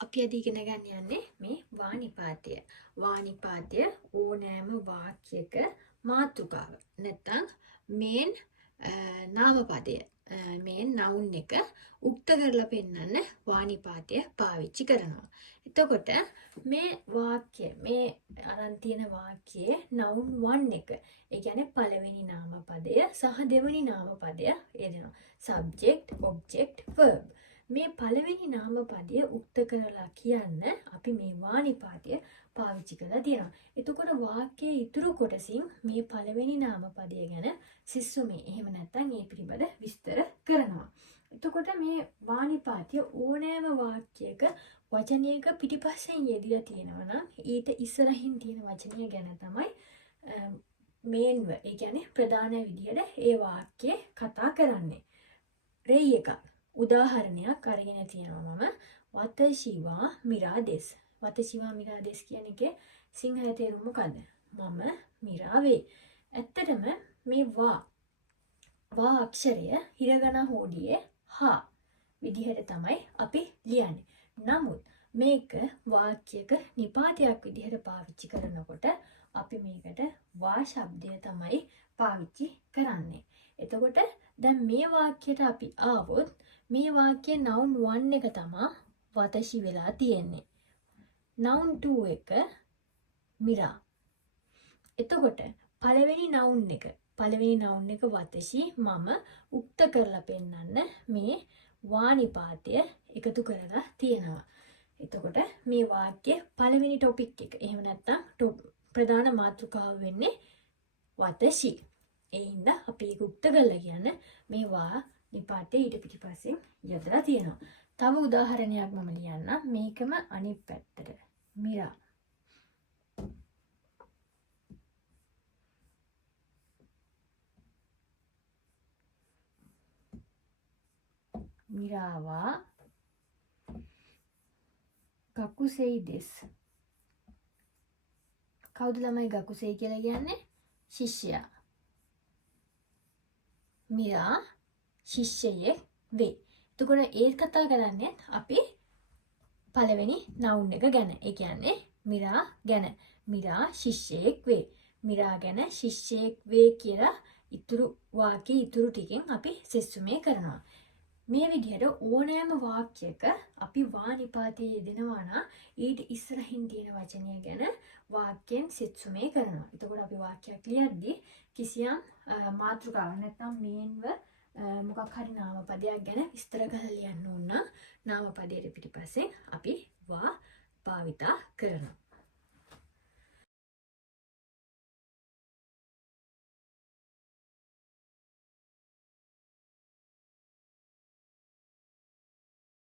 අපි අද ඉගෙන ගන්න යන්නේ මේ වානිපාතය. වානිපාතය ඕනෑම වාක්‍යයක මාතෘකාව. නැත්නම් මේන් නාමපදය. මේන් noun එක උක්ත කරලා පෙන්නන්න වානිපාතය පාවිච්චි කරනවා. එතකොට මේ වාක්‍ය මේ අරන් තියෙන වාක්‍යයේ noun 1 එක. ඒ කියන්නේ පළවෙනි නාමපදය සහ දෙවෙනි නාමපදය යෙදෙනවා. subject, object, verb. මේ පළවෙනි නාමපදය උක්ත කරලා කියන්න අපි මේ වානිපාතය පාවිච්චි කරලා තියෙනවා. එතකොට වාක්‍යයේ ඉතුරු කොටසින් මේ පළවෙනි නාමපදය ගැන සිස්සුමේ එහෙම නැත්නම් ඒ පිළිබඳ විස්තර කරනවා. එතකොට මේ වානිපාතය ඕනෑම වාක්‍යයක වචනයක පිටිපස්සෙන් යෙදලා තියෙනවා නම් ඊට ඉස්සරහින් තියෙන වචනය ගැන තමයි මේන්ව ඒ කියන්නේ ප්‍රධාන විදියට ඒ වාක්‍යය කතා කරන්නේ. රෙයි එකක් උදාහරණයක් අරගෙන තියෙනවා මම වතශිවා මිරා දෙස්. වතශිවා මිරා දෙස් කියන එකේ සිංහල තේරුම මොකද්ද? මම මිරා වේ. ඇත්තටම මේ වා අක්ෂරය හිරගනා හෝඩියේ හා විදිහට තමයි අපි ලියන්නේ. නමුත් මේක වාක්‍යයක නිපාතයක් විදිහට පාවිච්චි කරනකොට අපි මේකට වා ශබ්දය තමයි පාවිච්චි කරන්නේ. එතකොට දැන් මේ වාක්‍යයට අපි ආවොත් මේ වාක්‍යයේ noun 1 එක තමයි වතශි වෙලා තියෙන්නේ. noun 2 එක මිරා. එතකොට පළවෙනි noun එක වතශි මම උක්ත කරලා පෙන්නන්න මේ වානිපාතය එකතු කරලා තියෙනවා. එතකොට මේ වාක්‍යයේ පළවෙනි ටොපික් එක එහෙම නැත්නම් ප්‍රධාන මාතෘකාව වෙන්නේ වතශි. ඒ හින්දා අපි ඒක උක්ත කරලා කියන්නේ මේ වානිපාතය ඊට පිටිපස්සෙන් යොදලා තියෙනවා. තව උදාහරණයක් මම ලියන්නම්. මේකම අනිත් පැත්තට. මිරා. මිරාවා ගකුසෙයි දෙස්. කවුද ළමයි ගකුසෙයි කියලා කියන්නේ? ශිෂ්‍යයා. මිරා ශිෂ්‍යයෙක් වේ. එතකොට ඒ කතා කරන්නේ අපි පළවෙනි noun එක ගැන. ඒ කියන්නේ මිරා ගැන. මිරා ශිෂ්‍යයෙක් වේ. මිරා ගැන ශිෂ්‍යයෙක් වේ කියලා ඉතුරු වාක්‍යයේ ඉතුරු ටිකෙන් අපි සෙස්සුමේ කරනවා. මේ විදිහට ඕනෑම වාක්‍යයක අපි වානිපාතයේ යෙදෙනවා නම් ඊට ඉස්සරහින් තියෙන වචනය ගැන වාක්‍යයෙන් සෙස්සුමේ කරනවා. එතකොට අපි වාක්‍යයක් ලියද්දී කිසියම් මාතෘකාවක් නැත්නම් මේන්ව මොකක් හරි නාමපදයක් ගැන විස්තර කරලා ලියන්න ඕන නම් නාමපදයේ පිටිපස්සේ අපි වා භාවිතා කරනවා.